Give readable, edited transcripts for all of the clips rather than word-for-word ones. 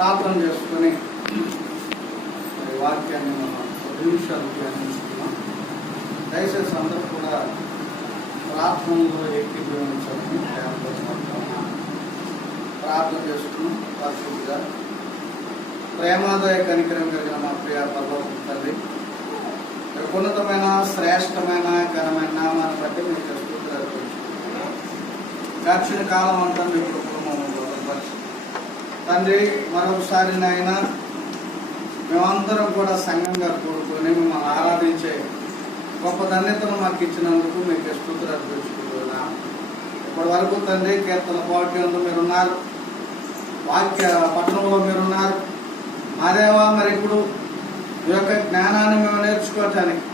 ప్రార్థన చేసుకొని వాక్యాన్ని మనం 10 నిమిషాలు ధ్యానిస్తున్నాం. దయచేసి అందరూ కూడా ప్రార్థనలో ఏకీభవించాలని ప్రార్థన చేసుకున్నాం. పరిశుద్ధిగా ప్రేమాదయ కనికరం కలిగిన మా ప్రియ పరలోకపు తండ్రి, ఉన్నతమైన శ్రేష్టమైన ఘనమైన నామాన్ని బట్టి మీకు స్తుతులు గడిచిన కాలం అంతా మీ కుటుంబం తండ్రి. మరొకసారి నాయన మేమందరం కూడా సంఘంగా కూడుకొని మిమ్మల్ని ఆరాధించే గొప్ప ధన్యతను మాకు ఇచ్చినందుకు మీకు స్తుతులు అర్పించుకుంటున్నాం. ఇప్పటి వరకు తండ్రి కీర్తన పాఠ్యంలో మీరున్నారు, వాక్య పట్టణంలో మీరున్నారు. మాదేవా మరి ఇప్పుడు ఈ యొక్క జ్ఞానాన్ని మేము నేర్చుకోవటానికి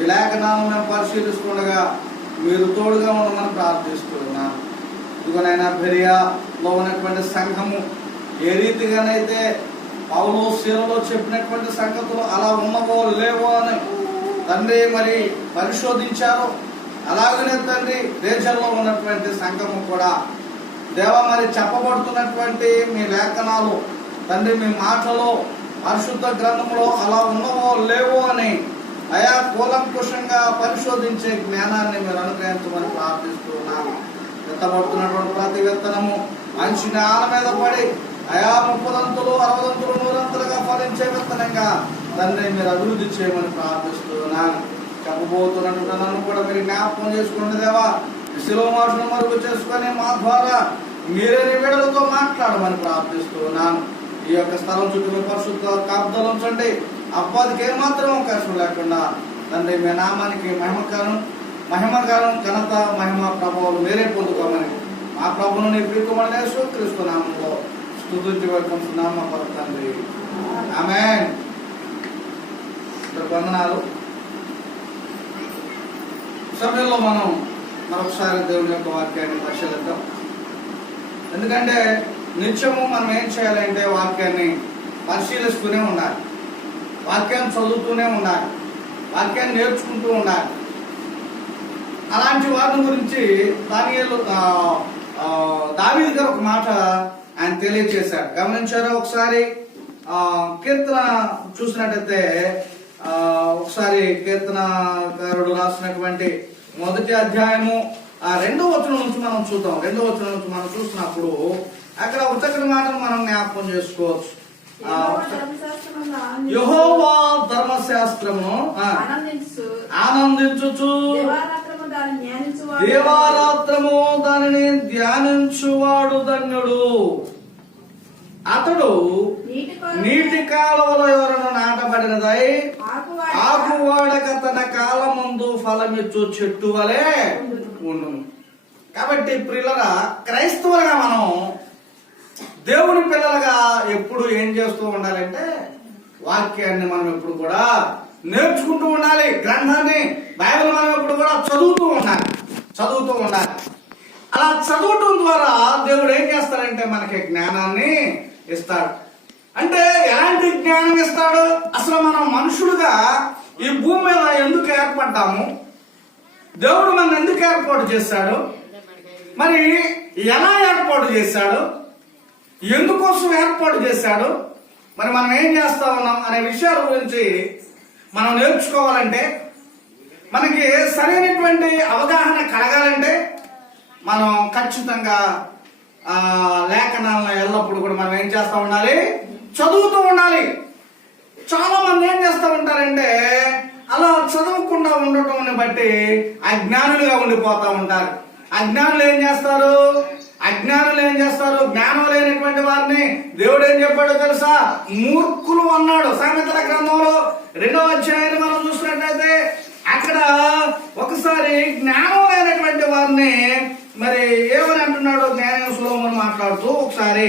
ఈ లేఖనాలను మేము పరిశీలిస్తుండగా మీరు తోడుగా ఉండమని ప్రార్థిస్తున్నాను. ఇదిగోనైనా బెరియాలో ఉన్నటువంటి సంఘము ఏ రీతిగానైతే పౌలు శీలలో చెప్పినటువంటి సంగతులు అలా ఉన్నవో లేవో అని తండ్రి మరి పరిశోధించారు. అలాగనే తండ్రి దేశంలో ఉన్నటువంటి సంఘము కూడా దేవ మరి చెప్పబడుతున్నటువంటి మీ లేఖనాలు తండ్రి మీ మాటలో పరిశుద్ధ గ్రంథంలో అలా ఉన్నవో లేవో అని అయా కూలంకుషంగా పరిశోధించే జ్ఞానాన్ని మీరు అనుగ్రహించమని ప్రార్థిస్తున్నాను. విత్తబడుతున్నటువంటి ప్రతి విత్తనము మంచి నేల మీద పడి అయా 30 60 100 ఫలించే విత్తనంగా తండ్రి మీరు అభివృద్ధి చేయమని ప్రార్థిస్తున్నాను. చెప్పబోతున్నటువంటి నన్ను కూడా మీరు జ్ఞాపకం చేసుకునే దేవా, శిలో మాటను మరుగు చేసుకొని మా ద్వారా మీరే నివేడలతో మాట్లాడమని ప్రార్థిస్తున్నాను. ఈ యొక్క స్థలం చుట్టూ పరిశుద్ధ కాపుదలు ఉంచండి. అబ్బాదికి ఏమాత్రం అవకాశం లేకుండా తండ్రి మీ నామానికి మహిమగానం ఘనత మహిమ ప్రభావాలు మీరే పొందుకోమని మా ప్రభువును నీ ప్రియకుమారుడైన యేసుక్రీస్తు నామములో స్తుతించి వేడుకుంటున్నాం మా పరమ తండ్రి. ఆమేన్. వందనాలు. సమయంలో మనం మరొకసారి దేవుని యొక్క వాక్యాన్ని పరిశీలిద్దాం. ఎందుకంటే నిత్యము మనం ఏం చేయాలంటే వాక్యాన్ని పరిశీలిస్తూనే ఉండాలి, వాక్యాన్ని చదువుతూనే ఉండాలి, వాక్యాన్ని నేర్చుకుంటూ ఉండాలి. అలాంటి వారిని గురించి దావీదు గారు ఒక మాట ఆయన తెలియజేశాడు. గమనించారా? ఒకసారి కీర్తన చూసినట్టయితే ఒకసారి కీర్తనకారుడు రాసినటువంటి 1వ అధ్యాయము 2వ వచనం నుంచి మనం చూద్దాం. 2వ వచనం నుంచి మనం చూసినప్పుడు అక్కడ ఒక చక్కటి మాటను మనం జ్ఞాపకం చేసుకోవచ్చు. యెహోవా ధర్మశాస్త్రమును ఆనందించుచు దేవారాత్రము దానిని ధ్యానించువాడు ధన్యుడు. అతడు నీటి కాలువలో ఎవరైనా నాటబడినదై ఆకువాడక తన కాలమందు ఫలమిచ్చు చెట్టు వలె ఉండును. కాబట్టి ప్రియులరా, క్రైస్తవులుగా మనం దేవుని పిల్లలుగా ఎప్పుడు ఏం చేస్తూ ఉండాలంటే వాక్యాన్ని మనం ఎప్పుడు కూడా నేర్చుకుంటూ ఉండాలి. గ్రంథాన్ని బైబిల్ మనం ఎప్పుడు కూడా చదువుతూ ఉండాలి. అలా చదవటం ద్వారా దేవుడు ఏం చేస్తాడంటే మనకి జ్ఞానాన్ని ఇస్తాడు. అంటే ఎలాంటి జ్ఞానం ఇస్తాడు? అసలు మనం మనుషులుగా ఈ భూమి మీద ఎందుకు ఏర్పడ్డాము, దేవుడు మనం ఎందుకు ఏర్పాటు చేశాడు, మరి ఎలా ఏర్పాటు చేశాడు, ఎందుకోసం ఏర్పాటు చేశాడు, మరి మనం ఏం చేస్తా ఉన్నాం అనే విషయాల గురించి మనం నేర్చుకోవాలంటే, మనకి సరైనటువంటి అవగాహన కలగాలంటే మనం ఖచ్చితంగా లేఖనాలను ఎల్లప్పుడు కూడా మనం ఏం చేస్తూ ఉండాలి? చదువుతూ ఉండాలి. చాలా మంది ఏం చేస్తూ ఉంటారంటే అలా చదవకుండా ఉండటం బట్టి అజ్ఞానులుగా ఉండిపోతూ ఉంటారు. అజ్ఞానులు ఏం చేస్తారు? జ్ఞానం లేనటువంటి వారిని దేవుడు ఏం చెప్పాడో తెలుసా? మూర్ఖులు అన్నాడు. సామెతల గ్రంథంలో 2వ అధ్యాయాన్ని మనం చూసినట్లయితే అక్కడ ఒకసారి జ్ఞానం లేనటువంటి వారిని మరి ఏమని అంటున్నాడు జ్ఞానం సులోమును మాట్లాడుతూ. ఒకసారి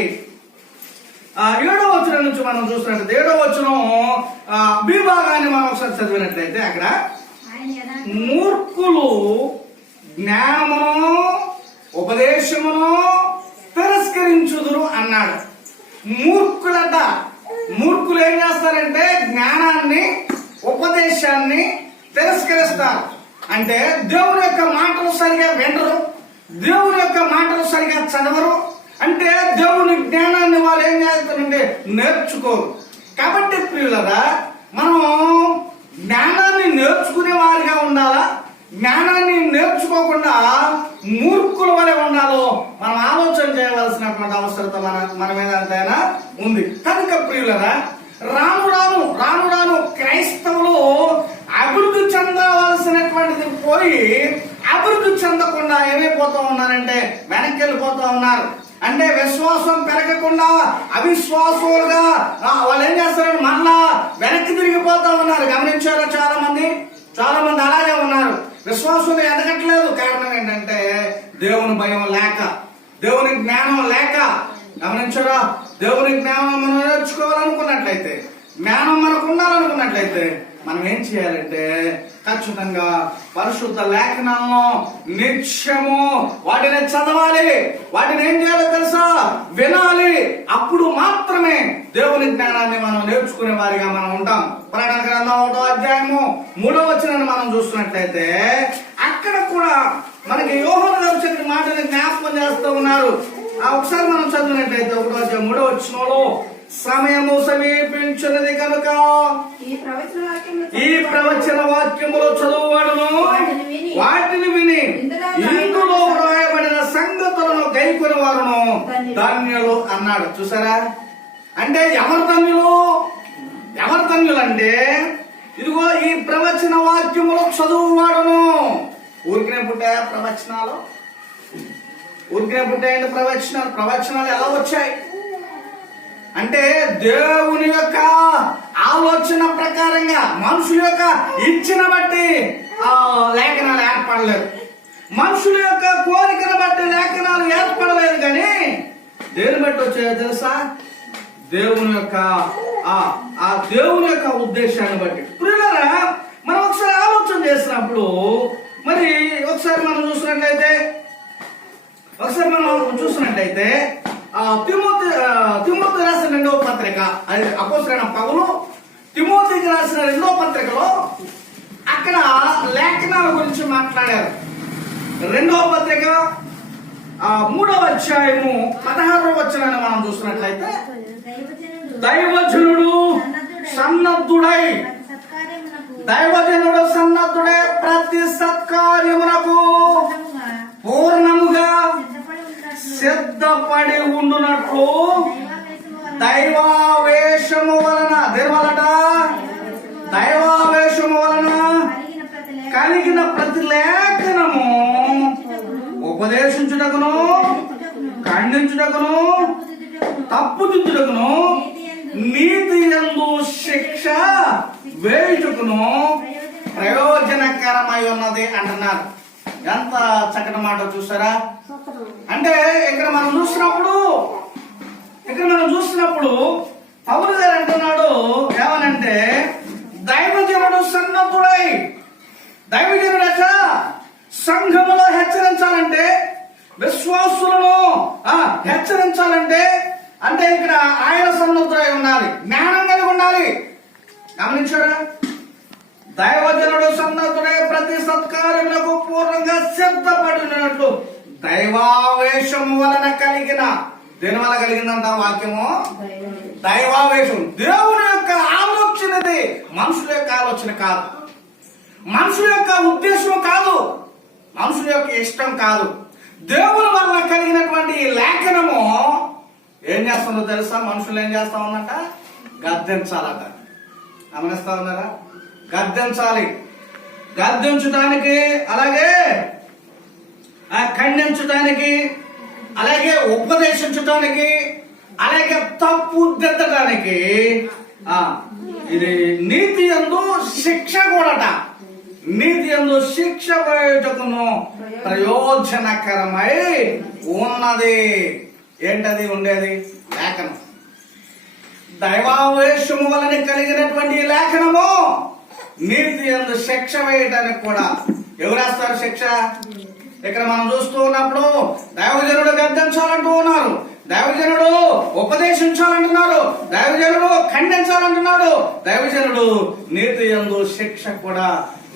7వ వచనం నుంచి మనం చూసినట్లయితే 7వ వచనం బి భాగాన్ని మనం ఒకసారి చదివినట్లయితే అక్కడ మూర్ఖులు జ్ఞానమును ఉపదేశమును తిరస్కరించుదురు అన్నాడు. మూర్ఖులు ఏం చేస్తారంటే జ్ఞానాన్ని ఉపదేశాన్ని తిరస్కరిస్తారు. అంటే దేవుని యొక్క మాటలు సరిగా వినరు, దేవుని యొక్క మాటలు సరిగా చదవరు, అంటే దేవుని జ్ఞానాన్ని వారు ఏం చేస్తారంటే నేర్చుకోరు. కాబట్టి ప్రియులరా, మనం జ్ఞానాన్ని నేర్చుకునే వారిగా ఉండాలా, జ్ఞానాన్ని నేర్చుకోకుండా మూర్ఖుల వలె ఉండాలో మనం ఆలోచన చేయవలసినటువంటి అవసరత మన మీద ఎంతైనా ఉంది. కనుక ప్రియులరా, రాను రాను రాను రాను క్రైస్తవులు అభివృద్ధి చెందవలసినటువంటిది పోయి అభివృద్ధి చెందకుండా ఏమైపోతూ ఉన్నారంటే వెనక్కి వెళ్ళిపోతూ ఉన్నారు. అంటే విశ్వాసం పెరగకుండా అవిశ్వాసులుగా వాళ్ళు ఏం చేస్తారంటే మళ్ళా వెనక్కి తిరిగిపోతా ఉన్నారు. గమనించారా? చాలా మంది అలాగే ఉన్నారు. విశ్వాసులు ఎదగట్లేదు. కారణం ఏంటంటే దేవుని భయం లేక, దేవుని జ్ఞానం లేక. గమనించారా? దేవుని జ్ఞానం మనం నేర్చుకోవాలనుకున్నట్లయితే, జ్ఞానం మనకు ఉండాలనుకున్నట్లయితే మనం ఏం చేయాలంటే ఖచ్చితంగా పరిశుద్ధ లేఖనాలను నిత్యము వాటిని చదవాలి. వాటిని ఏం చేయాలో తెలుసా? వినాలి. అప్పుడు మాత్రమే దేవుని జ్ఞానాన్ని మనం నేర్చుకునే వారిగా మనం ఉంటాం. ప్రకటన గ్రంథం 1వ అధ్యాయము 3వ వచనాన్ని మనం చూస్తున్నట్లయితే అక్కడ కూడా మనకి యోహాను గారు చెప్పిన మాటని జ్ఞాపకం చేస్తూ ఉన్నారు. ఒకసారి మనం చదివినట్లయితే 1వ అధ్యాయం 3వ వచనంలో, సమయము సమీపించినది కనుక ఈ ప్రవచన వాక్యములో చదువువాడును వాటిని విని ఇందులో వ్రాయబడిన సంగతులను గైకొని వారును ధన్యులు అన్నాడు. చూసారా? అంటే ఎవరు ధన్యులు అంటే ఇదిగో ఈ ప్రవచన వాక్యములో చదువువాడును. ఊరికినే పుట్టాయా ప్రవచనాలు? ఊరికినే పుట్టాయండి ప్రవచనాలు ఎలా వచ్చాయి అంటే దేవుని యొక్క ఆలోచన ప్రకారంగా మనుషుల యొక్క ఇచ్చిన బట్టి లేఖనాలు ఏర్పడలేదు. మనుషుల యొక్క కోరికను బట్టి లేఖనాలు ఏర్పడలేదు. కానీ దేని బట్టి వచ్చాయో తెలుసా? దేవుని యొక్క ఉద్దేశాన్ని బట్టి. ప్రియులారా, మనం ఒకసారి ఆలోచన చేసినప్పుడు మరి ఒకసారి మనం చూసినట్లయితే తిమోతి రాసిన 2వ పత్రిక, అది అపోస్తలుడైన పౌలు తిమోతికి రాసిన 2వ పత్రికలో అక్కడ లేఖనాల గురించి మాట్లాడారు. 2వ పత్రిక 3వ అధ్యాయము 16వ వచనాన్ని మనం చూసినట్లయితే, దైవజనుడు సన్నద్ధుడై ప్రతి సత్కార్యమునకు పూర్ణముగా సిద్ధపడి ఉండునట్లు దైవావేశము వలన కలిగిన ప్రతి లేఖనము ఉపదేశించుటకును, ఖండించుటకును, తప్పుదిద్దుటకును, నీతి యందు శిక్ష వేయుటకును ప్రయోజనకరమై ఉన్నది అంటున్నారు. ఎంత చక్కటి మాట చూసారా? అంటే ఇక్కడ మనం చూసినప్పుడు పౌలు గారు అంటున్నాడు ఏమనంటే, దైవజనుడు సన్నద్ధుడై, దైవజనుడట సంఘములో హెచ్చరించాలంటే, విశ్వాసులను హెచ్చరించాలంటే అంటే ఇక్కడ ఆయన సన్నద్ధుడై ఉండాలి, జ్ఞానం కలిగి ఉండాలి. గమనించారా? దైవజనుడు సన్నద్ధుడై ప్రతి సత్కార్యములకు పూర్ణంగా సిద్ధపడినట్లు దైవావేశము వలన కలిగిన, దేని వల్ల కలిగిందంట వాక్యము? దైవావేశం. దేవుని యొక్క ఆలోచనది, మనుషుల యొక్క ఆలోచన కాదు, మనుషుల యొక్క ఉద్దేశం కాదు, మనుషుల యొక్క ఇష్టం కాదు. దేవుని వల్ల కలిగినటువంటి ఈ లేఖనము ఏం చేస్తుందో తెలుసా? మనుషులు ఏం చేస్తా ఉందంట? గద్దించాలట. గమనిస్తా ఉన్నారా? గద్దించడానికి, అలాగే ఖండించడానికి, అలాగే ఉపదేశించడానికి, అలాగే తప్పు దిద్దడానికి, ఇది నీతి యందు శిక్ష కూడట. నీతి యందు శిక్ష వేయుటకును ప్రయోజనకరమై ఉన్నది. ఏంటది ఉండేది? లేఖనం. దైవావేశము వలన కలిగినటువంటి లేఖనము నీతి యందు శిక్ష వేయటానికి కూడా. ఎవరు వేస్తారు శిక్ష? ఇక్కడ మనం చూస్తూ ఉన్నప్పుడు దైవజనుడు గద్దించాలంటూ ఉన్నారు, దైవజనుడు ఉపదేశించాలంటున్నారు, దైవజనుడు ఖండించాలంటున్నాడు, దైవజనుడు నీతి యందు శిక్ష కూడా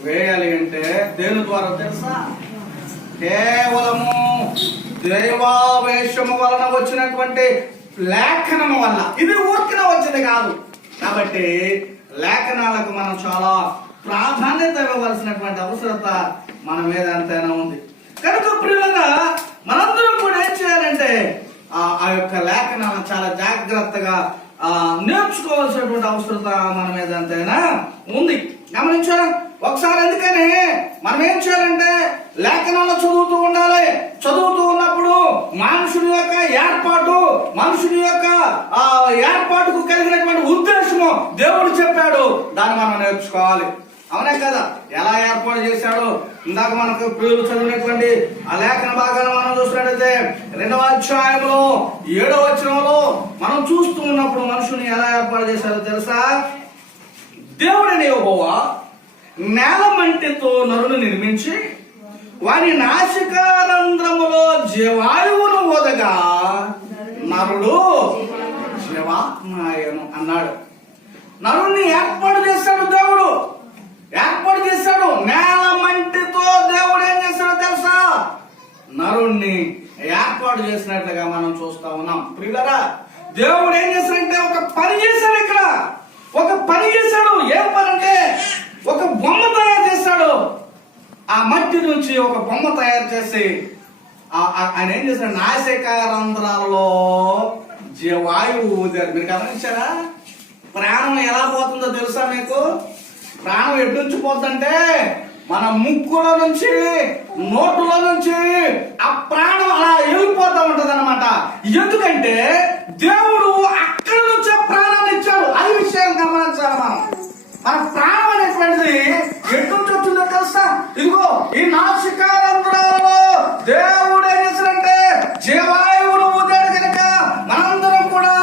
వేయాలి. అంటే దేని ద్వారా తెలుసా? కేవలము దైవావేశము వలన వచ్చినటువంటి లేఖనము వల్ల. ఇది ఊరికనే వచ్చింది కాదు. కాబట్టి లేఖనాలకు మనం చాలా ప్రాధాన్యత ఇవ్వవలసినటువంటి అవసరత మన మీద ఎంతైనా ఉంది. కనుక ప్రియులారా, మనందరం కూడా ఏం చేయాలంటే ఆ యొక్క లేఖనాలను చాలా జాగ్రత్తగా నేర్చుకోవాల్సినటువంటి అవసరత మన మీద ఎంతైనా ఉంది. గమనించారా? ఒకసారి ఎందుకని మనం ఏం చేయాలంటే లేఖనాలు చదువుతూ ఉండాలి. చదువుతూ ఉన్నప్పుడు మనుషుని యొక్క ఏర్పాటు, మనుషుని యొక్క ఏర్పాటుకు కలిగినటువంటి ఉద్దేశము దేవుడు చెప్పాడు, దాన్ని మనం నేర్చుకోవాలి. అవునే కదా? ఎలా ఏర్పాటు చేశాడు? ఇందాక మనకు ప్రియులు చదివినటువంటి ఆ లేఖన భాగాన్ని మనం చూసినట్టయితే 2వ అధ్యాయంలో 7వ వచనంలో మనం చూస్తూ ఉన్నప్పుడు మనుషుని ఎలా ఏర్పాటు చేశాడో తెలుసా? దేవుడైన యెహోవా నేల మంటితో నరుని నిర్మించి వాని నాసికారంధ్రములో జీవాయువును ఓదగా నరుడు జీవాత్మాయను అన్నాడు. నరుణ్ణి ఏర్పాటు చేశాడు దేవుడు, ఏర్పాటు చేశాడు. నేల మంటితో దేవుడు ఏం చేశాడో తెలుసా? నరుణ్ణి ఏర్పాటు చేసినట్లుగా మనం చూస్తా ఉన్నాం. ప్రియులారా, దేవుడు ఏం చేశాడంటే ఒక పని చేశాడు. ఇక్కడ ఒక పని చేశాడు. ఏం పని అంటే ఒక బొమ్మ తయారు చేశాడు. ఆ మట్టి నుంచి ఒక బొమ్మ తయారు చేసి ఆయన ఏం చేశాడు? నాసికారంధ్రాలలో జీవాయువు ఊదారు. మీరు గమనించారా? ప్రాణం ఎలా పోతుందో తెలుసా మీకు? ప్రాణం ఎటు నుంచి పోతుందంటే మన ముక్కులో నుంచి, నోటులో నుంచి ఆ ప్రాణం అలా వెళ్ళిపోతా ఉంటది అనమాట. ఎందుకంటే దేవుడు అక్కడి నుంచే ప్రాణాన్ని ఇచ్చాడు. అది విషయం గమనించాలి మనం. మన ప్రాణం అనేటువంటిది ఎటు నుంచి వచ్చిందో తెలుసా? ఇదిగో ఈ నాసికారంధ్రాలలో దేవుడు ఏం చేశాడంటే జీవాయువును ఊదాడు. కనుక మనందరం కూడా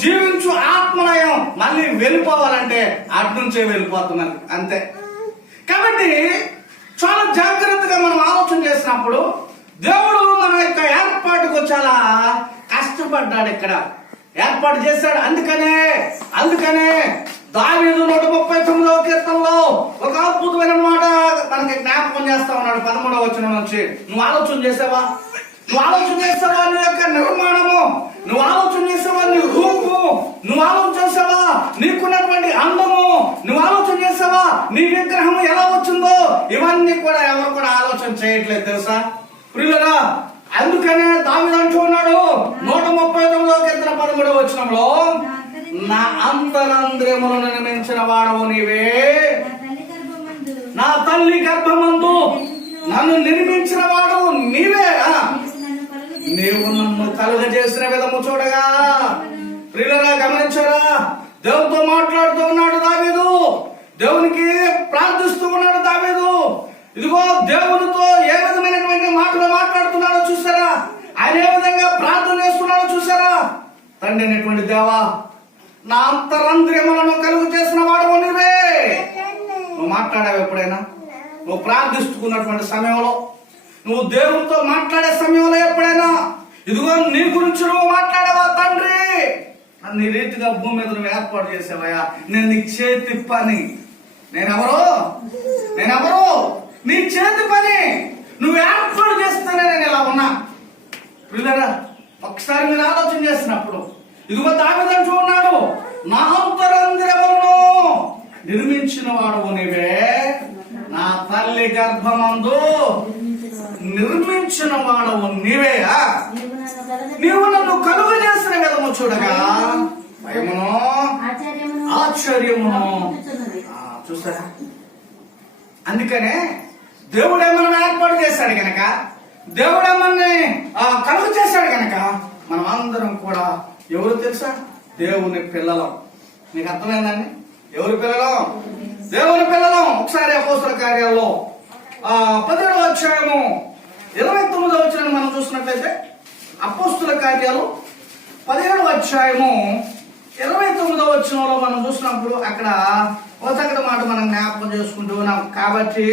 జీవించు ఆత్మనయం మళ్ళీ వెళ్ళిపోవాలంటే అటు నుంచే వెళ్ళిపోతున్నాం, అంతే. కాబట్టి చాలా జాగ్రత్తగా మనం ఆలోచన చేసినప్పుడు దేవుడు మన యొక్క ఏర్పాటుకు చాలా కష్టపడ్డాడు. ఇక్కడ ఏర్పాటు చేశాడు. అందుకనే దావీదు 139వ కీర్తనలో ఒక అద్భుతమైన మాట మనకి జ్ఞాపకం చేస్తా ఉన్నాడు. 13వ వచనం నుంచి. నువ్వు ఆలోచన చేసావా? నీ యొక్క నిర్మాణము, నువ్వు ఆలోచన చేసావా? నీ రూపు నువ్వు ఆలోచన చేసావా? నీకున్నటువంటి అందము నువ్వు ఆలోచన చేసావా? నీ విగ్రహం ఎలా వచ్చిందో ఇవన్నీ కూడా ఎవరు కూడా ఆలోచన చేయట్లేదు, తెలుసా ప్రియులారా? అందుకనే దావీదు అంటూ ఉన్నాడు 139వ కీర్తన 13వ వచనంలో, నా అంతరంద్రియములను నిర్మించిన వాడవు నీవే, నా తల్లి గర్భమందు నన్ను నిర్మించిన వాడు నీవే, నీవు నన్ను కలుగజేసిన విధము చూడగా. ప్రియులారా, గమనించారా? దేవునితో మాట్లాడుతూ ఉన్నాడు దావీదు, దేవునికి ప్రార్థిస్తూ ఉన్నాడు దావీదు. ఇదిగో దేవునితో ఏ విధమైనటువంటి మాటలు మాట్లాడుతున్నాడో చూసారా? ఆయన ఏ విధంగా ప్రార్థన చేస్తున్నాడో చూసారా? తండ్రి అనేటువంటి దేవా, నా అంతరంద్రియములను కలుగు చేసిన వాడు నీవే. నువ్వు మాట్లాడావు ఎప్పుడైనా? నువ్వు ప్రార్థిస్తున్నటువంటి సమయంలో, నువ్వు దేవునితో మాట్లాడే సమయంలో ఎప్పుడైనా ఇదిగో నీ గురించి నువ్వు మాట్లాడావా? తండ్రి, నన్ను ఈ రీతిగా భూమి మీద నువ్వు ఏర్పాటు చేసావయ్యా, నేను నీ చేతి పని. నేనెవరు? నీ చేతి పని నువ్వు ఏర్పాటు చేస్తేనే నేను ఇలా ఉన్నా. పిల్లరా, ఒకసారి మీరు ఆలోచన చేసినప్పుడు ఇదిగో దావీదు అంటూ ఉన్నాడు, నా అంతరంద్రియములను నిర్మించిన వాడవు నీవే, నా తల్లి గర్భమందు నిర్మించిన వాడవు నీవే, నీవు నన్ను కలుగు చేసిన విధము చూడగా భయమును ఆశ్చర్యమును. చూసారా? అందుకనే దేవుడే మనం ఏర్పాటు చేశాడు గనక, దేవుడే మనల్ని కలుగు చేశాడు గనక మనం అందరం కూడా ఎవరు తెలుసా? దేవుని పిల్లలం. నీకు అర్థమైందండి? ఎవరి పిల్లలం? దేవుని పిల్లలం. ఒకసారి అపోస్తల కార్యాల్లో 17వ అధ్యాయము 29వ వచనాన్ని మనం చూసినట్లయితే, అపోస్తల కార్యాలు 17వ అధ్యాయము 29వ వచనంలో మనం చూసినప్పుడు అక్కడ ఒక చక్కటి మాట మనం జ్ఞాపకం చేసుకుంటూ ఉన్నాం. కాబట్టి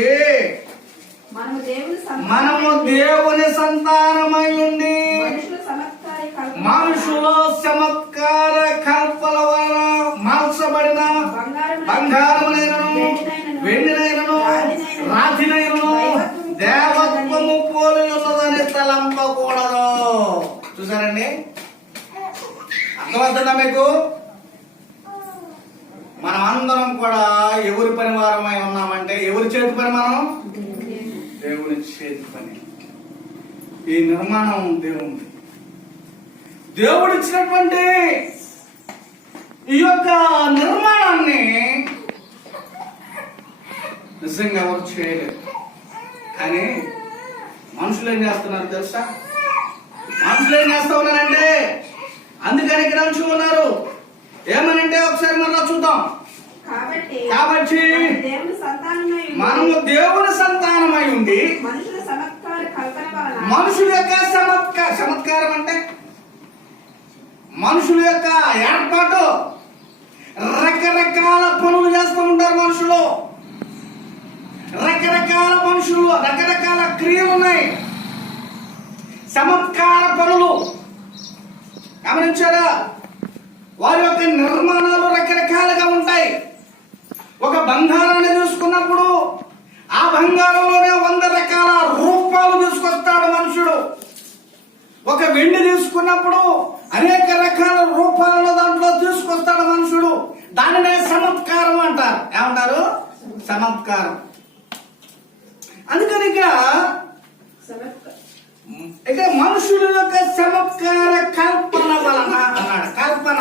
మనము దేవుని సంతానమై ఉండి మనుషులు చమత్కార కల్పల వలన మార్చబడిన బంగారమునైనను వెండినైనను రాతినైనను దేవత్వము పోలి ఉన్నదని తలంపకూడదు. చూసారండి, అర్థమవుతుందా మీకు? మనం అందరం కూడా ఎవరి పని వారమై ఉన్నామంటే ఎవరి చేతి పని? మనం దేవుని చేతి పని. ఈ నిర్మాణం దేవుని, దేవుడు ఇచ్చినటువంటి ఈ యొక్క నిర్మాణాన్ని నిజంగా ఎవరు చేయలేరు. కానీ మనుషులు ఏం చేస్తున్నారు తెలుసా? మనుషులు ఏం చేస్తా ఉన్నారంటే, అందుకని ఇక్కడ ఉంచి ఉన్నారు. ఏమనంటే ఒకసారి మరలా చూద్దాం. కాబట్టి మనము దేవుని సంతానమై ఉండి మనుషుల యొక్క చమత్కారం అంటే మనుషుల యొక్క ఏర్పాటు, రకరకాల పనులు చేస్తూ ఉంటారు మనుషులు. రకరకాల మనుషులు, రకరకాల క్రియలు ఉన్నాయి, చమత్కార పనులు. గమనించారా? వారి యొక్క నిర్మాణాలు రకరకాలుగా ఉంటాయి. ఒక బంగారాన్ని తీసుకున్నప్పుడు ఆ బంగారంలోనే 100 రకాల రూపాలు తీసుకొస్తాడు మనుషుడు. ఒక వెండి తీసుకున్నప్పుడు అనేక రకాల రూపాలను దాంట్లో తీసుకొస్తాడు మనుషుడు. దానినే చమత్కారం అంటారు. ఏమంటారు? చమత్కారం. అందుకని ఇక మనుషుల యొక్క చమత్కార కల్పన వలన అన్నాడు. కల్పన,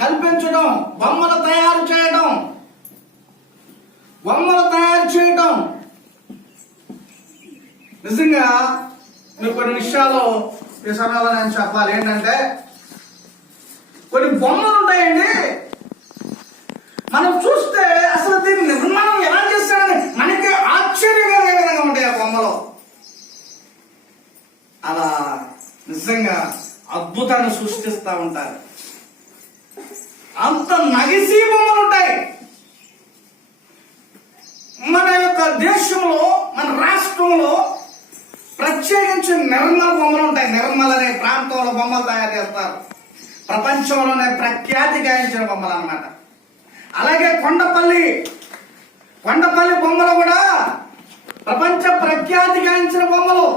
కల్పించడం, బొమ్మలు తయారు చేయడం, బొమ్మలు తయారు చేయడం. నిజంగా మీకు కొన్ని విషయాలు ఈ సమయంలో నేను చెప్పాలి. ఏంటంటే, కొన్ని బొమ్మలు ఉంటాయండి, మనం చూస్తే అసలు దీని నిర్మాణం ఎలా చేస్తాడని మనకి ఆశ్చర్యంగా ఏ విధంగా ఉంటాయి ఆ బొమ్మలు. అలా నిజంగా అద్భుతాన్ని సృష్టిస్తూ ఉంటారు. అంత నగిసి బొమ్మలు ఉంటాయి. మన యొక్క దేశంలో, మన రాష్ట్రంలో ప్రత్యేకించి నిర్మల బొమ్మలు ఉంటాయి. నిర్మల అనే ప్రాంతంలో బొమ్మలు తయారు చేస్తారు. ప్రపంచంలోనే ప్రఖ్యాతి గాయించిన బొమ్మలు అన్నమాట. అలాగే కొండపల్లి బొమ్మలు కూడా ప్రపంచ ప్రఖ్యాతి గాయించిన బొమ్మలు.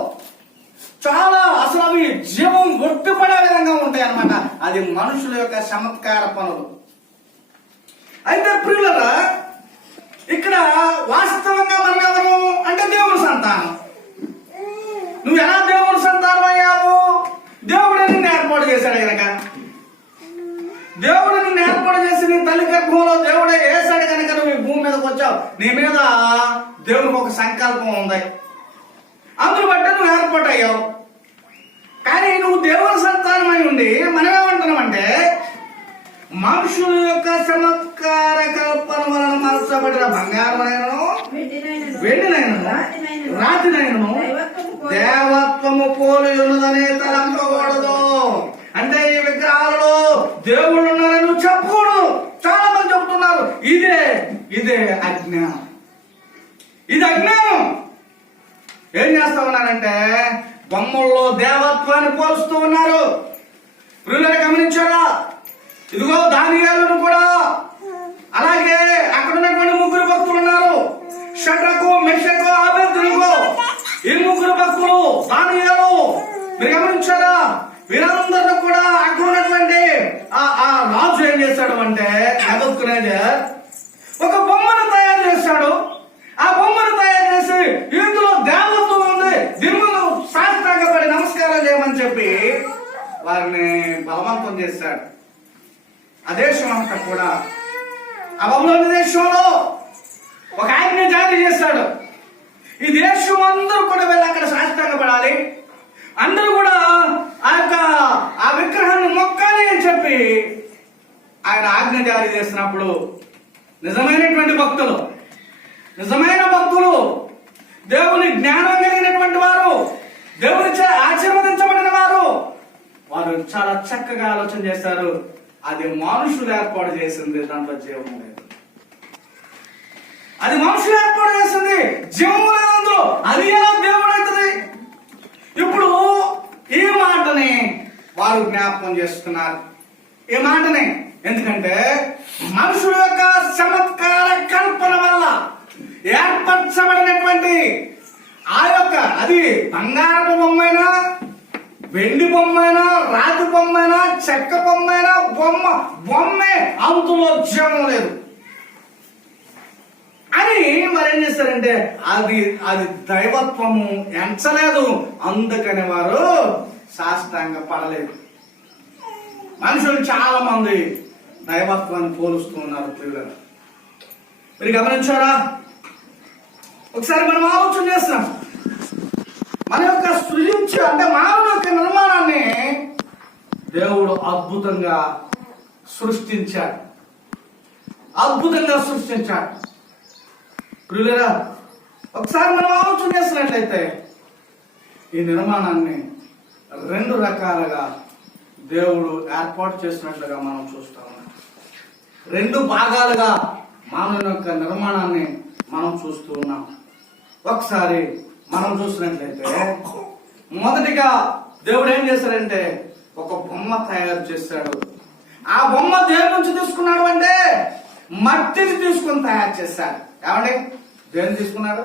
చాలా అసలు అవి జీవం ఒట్టుపడే విధంగా ఉంటాయి అన్నమాట. అది మనుషుల యొక్క చమత్కార పనులు. అయితే ప్రియులరా, ఇక్కడ వాస్తవంగా మనం ఎవరు అంటే దేవుని సంతానం. నువ్వు ఎలా దేవుని సంతానం అయ్యావు? దేవుడు నిన్ను ఏర్పాటు చేశాడు కనుక. దేవుడు నిన్ను ఏర్పాటు చేసి నీ తల్లి గర్భంలో దేవుడే వేసాడు కనుక నువ్వు ఈ భూమి మీదకి వచ్చావు. నీ మీద దేవునికి ఒక సంకల్పం ఉంది. అందును బట్టి నువ్వు ఏర్పాటు అయ్యావు. కానీ నువ్వు దేవుని సంతానమై ఉండి మనం ఏమంటున్నామంటే, మనుషుల యొక్క చమత్కార కల్పన వలన మలచబడిన బంగారమైనను, వెండినైనను, రాతినైనను దేవత్వము పోలి ఉన్నదని తలంపకూడదు. అంటే ఈ విగ్రహాలలో దేవుళ్ళు ఉన్నారని నువ్వు చెప్పకూడదు. చాలా మంది చెప్తున్నారు. ఇదే అజ్ఞానం. ఇది అజ్ఞానం. ఏం చేస్తా ఉన్నారంటే, బొమ్మల్లో దేవత్వాన్ని పోలుస్తూ ఉన్నారు. ప్రియులను గమనించారా? ఇదిగో దానియేలును కూడా, అలాగే అక్కడ ఉన్నటువంటి 3 భక్తులు ఉన్నారు. షడ్రకు, మెషకు, అబేద్నెగో. ఈ 3 భక్తులు, దానియేలు, మీరు గమనించారా? వీరందరూ కూడా అక్కడ ఉన్నటువంటి ఆ రాజు ఏం చేశాడు అంటే, నెబుకద్నెజర్ ఒక బొమ్మను తయారు చేశాడు. ఆ బొమ్మను తయారు చేసి ఇందులో దేవత్వం ఉంది, దీని ముందు సాష్టాంగపడి నమస్కారం చేయమని చెప్పి వారిని బలవంతం చేశాడు. ఆ దేశం అంతా కూడా, ఆ బబులోను దేశంలో ఒక ఆజ్ఞ జారీ చేశాడు. ఈ దేశం అందరూ కూడా వెళ్ళి అక్కడ సాష్టాంగపడాలి, అందరూ కూడా ఆ విగ్రహాన్ని మొక్కాలి అని చెప్పి ఆయన ఆజ్ఞ జారీ చేసినప్పుడు నిజమైన భక్తులు, దేవుని జ్ఞానం కలిగినటువంటి వారు, దేవునిచే ఆశీర్వదించబడిన వారు చాలా చక్కగా ఆలోచన చేశారు. అది మనుషులు ఏర్పాటు చేసింది, దాంట్లో జీవం లేదు. అది మనుషులు ఏర్పాటు చేసింది, జీవం లేదు అందులో. అది ఎలా దేవుడు అవుతుంది? ఇప్పుడు ఈ మాటని వారు జ్ఞాపకం చేస్తున్నారు. ఈ మాటని ఎందుకంటే మనుషుల యొక్క చమత్కార కల్పన వల్ల ఏర్పరచబడినటువంటి ఆ యొక్క, అది బంగారపు బొమ్మైనా, వెండి బొమ్మైనా, రాతి బొమ్మైనా, చెక్క బొమ్మైనా, బొమ్మే, అందులో జీవం లేదు అని మరి ఏం చేస్తారంటే అది దైవత్వము ఎంచలేదు, అందుకని వారు సాష్టాంగ పడలేదు. మనుషులు చాలా మంది దైవత్వాన్ని పోలుస్తూ ఉన్నారు. ప్రియులను మీరు గమనించారా? ఒకసారి మనం ఆలోచన చేస్తున్నాం. మన యొక్క సృజించి అంటే మానవుల యొక్క నిర్మాణాన్ని దేవుడు అద్భుతంగా సృష్టించాడు. ప్రియులరా, ఒకసారి మనం ఆలోచన చేసినట్లయితే ఈ నిర్మాణాన్ని రెండు రకాలుగా దేవుడు ఏర్పాటు చేసినట్లుగా మనం చూస్తా ఉన్నాం. రెండు భాగాలుగా మానవుని యొక్క నిర్మాణాన్ని మనం చూస్తూ ఉన్నాం. ఒకసారి మనం చూసినట్లయితే మొదటిగా దేవుడు ఏం చేశాడంటే ఒక బొమ్మ తయారు చేశాడు. ఆ బొమ్మ దేని నుంచి తీసుకున్నాడు అంటే మట్టిని తీసుకుని తయారు చేశాడు. ఏమండి, దేని తీసుకున్నాడు?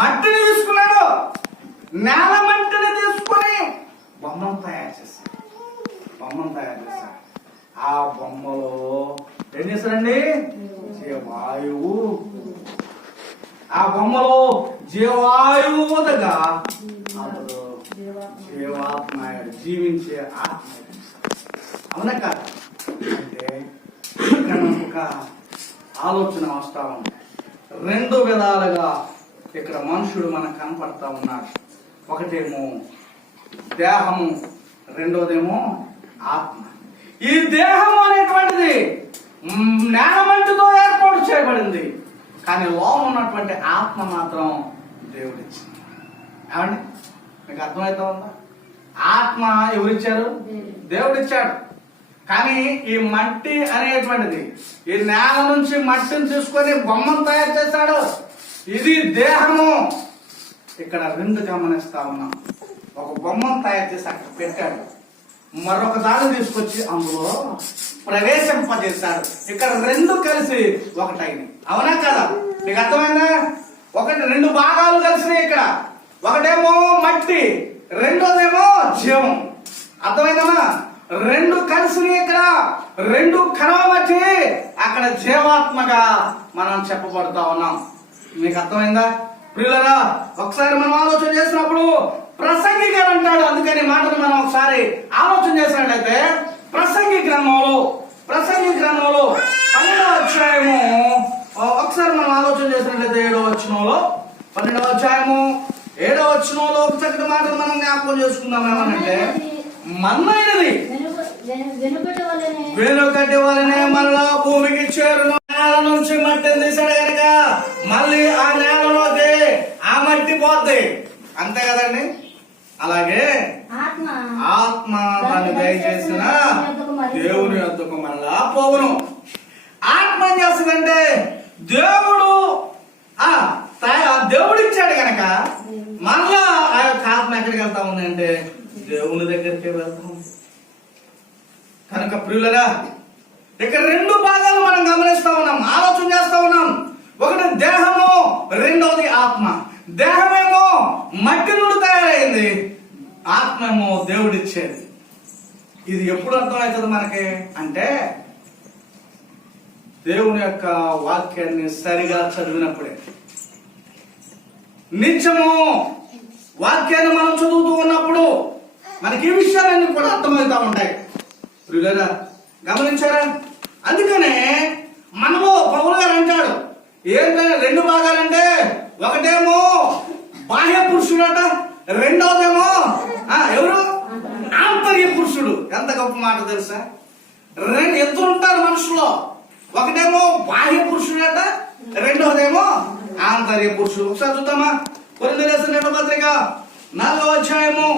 మట్టిని తీసుకున్నాడు. నేల మట్టిని తీసుకుని బొమ్మను తయారు చేశాడు. ఆ బొమ్మలో ఏం చేశారండి? జీవాయువు. ఆ బొమ్మలో జీవాయువుగా జీవాత్మ, జీవించే ఆత్మ. అవునా కాదు? అంటే ఇక్కడ ఒక ఆలోచన వస్తా ఉంది. రెండు విధాలుగా ఇక్కడ మనుషుడు మనకు కనపడతా ఉన్నాడు. ఒకటేమో దేహము, రెండోదేమో ఆత్మ. ఈ దేహం అనేటువంటిది నేలమంటితో ఏర్పాటు చేయబడింది, కానీ లోపల ఉన్నటువంటి ఆత్మ మాత్రం దేవుడిచ్చింది. ఏమండి, మీకు అర్థమవుతా ఉందా? ఆత్మ ఎవరిచ్చారు? దేవుడిచ్చాడు. కానీ ఈ మట్టి అనేటువంటిది, ఈ నేల నుంచి మట్టిని తీసుకొని బొమ్మను తయారు చేశాడు. ఇది దేహము. ఇక్కడ రెండు గమనిస్తా ఉన్నాం. ఒక బొమ్మను తయారు చేసి అక్కడ పెట్టాడు, మరొక దాన్ని తీసుకొచ్చి అందులో ప్రవేశింపజేశాడు. ఇక్కడ రెండు కలిసి ఒకటైంది. అవునా కదా? మీకు అర్థమైందా? ఒకటి రెండు భాగాలు కలిసినాయి. ఇక్కడ ఒకటేమో మట్టి, రెండోదేమో జీవం. అర్థమైందమ్మా? రెండు కలిసినాయి. ఇక్కడ రెండు కనబట్టి అక్కడ జీవాత్మగా మనం చెప్పబడుతా ఉన్నాం. మీకు అర్థమైందా ప్రియులరా? ఒకసారి మనం ఆలోచన చేసినప్పుడు ప్రసంగి గారు అంటాడు. అందుకని మాటను మనం ఒకసారి ఆలోచన చేసినట్లయితే ప్రసంగి గ్రంథంలో 12వ అధ్యాయము ఒకసారి మనం ఆలోచన చేసినట్లయితే 7వ వచనంలో 12వ అధ్యాయము 7వ వచనంలో ఒక చక్కటి మాటను మనం జ్ఞాపకం చేసుకుందాం. ఏమనంటే మన్నైనది వెనుకటి వలనే మళ్ళా భూమికి చేరును. నేల నుంచి మట్టిని తీసాడు కనుక మళ్ళీ ఆ నేలలోకి ఆ మట్టి పోద్ది. అంతే కదండి? అలాగే ఆత్మ తను దయచేసిన దేవుని యొద్దకు మళ్ళా పోవును. ఆత్మ ఏం చేస్తుందంటే దేవుడిచ్చాడు కనుక మళ్ళా ఆ యొక్క ఆత్మ ఎక్కడికి వెళ్తా ఉంది అంటే దేవుని దగ్గరికి వెళ్తాం. కనుక ప్రియులరా, ఇక్కడ రెండు భాగాలు మనం గమనిస్తా ఉన్నాం, ఆలోచన చేస్తా ఉన్నాం. ఒకటి దేహము, రెండవది ఆత్మ. దేహమేమో మట్టి నుండి తయారైంది, ఆత్మేమో దేవుడిచ్చేది. ఇది ఎప్పుడు అర్థమవుతుంది మనకి అంటే దేవుని యొక్క వాక్యాన్ని సరిగా చదివినప్పుడే. నిత్యము వాక్యాన్ని మనం చదువుతూ ఉన్నప్పుడు మనకి ఈ విషయాలన్నీ కూడా అర్థమవుతా ఉంటాయి. ప్రియులారా, గమనించారా? అందుకనే మనలో పౌలు గారు అంటాడు ఏంటంటే రెండు భాగాలంటే ఒకటేమో బాహ్య పురుషుడట, రెండవదేమో ఎవరు? ఆంతర్య పురుషుడు. ఎంత గొప్ప మాట తెలుసా? ఇద్దరు ఉంటారు మనుషులో. ఒకటేమో బాహ్య పురుషుడట, రెండవదేమో ఆంతర్య పురుషుడు. ఒకసారి చూద్దామా? కొరింథీయులకు రాసిన రెండవ పత్రిక 4వ అధ్యాయము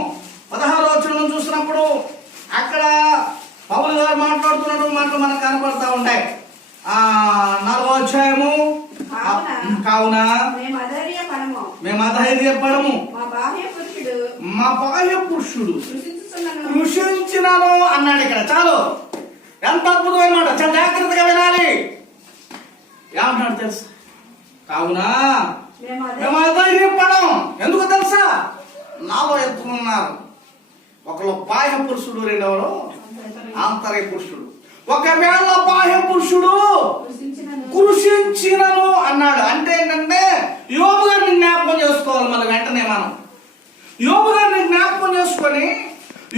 16వ వచనం చూసినప్పుడు అక్కడ పౌలు గారు మాట్లాడుతున్నటువంటి మాటలు మనకు కనపడతా ఉంటాయి. 4వ అధ్యాయము కావున మేము అధైర్యపడము, మా బాహ్య పురుషుడు కృషించినను అన్నాడు. ఇక్కడ చాలు, ఎంత అద్భుతమైన మాట, చాలా జాగ్రత్తగా వినాలి. ఏమంటాడు తెలుసా? కావున మేము అధైర్యపడం. ఎందుకు తెలుసా? నాలో ఎత్తున్నారు, ఒకళ్ళు బాహ్య పురుషుడు, రెండవరు ఆంతర్య పురుషుడు. ఒకవేళ బాహ్య పురుషుడు కృషించినను అన్నాడు అంటే ఏంటంటే యోబు గారిని జ్ఞాపకం చేసుకోవాలి. మళ్ళీ వెంటనే మనం యోబు గారిని జ్ఞాపకం చేసుకొని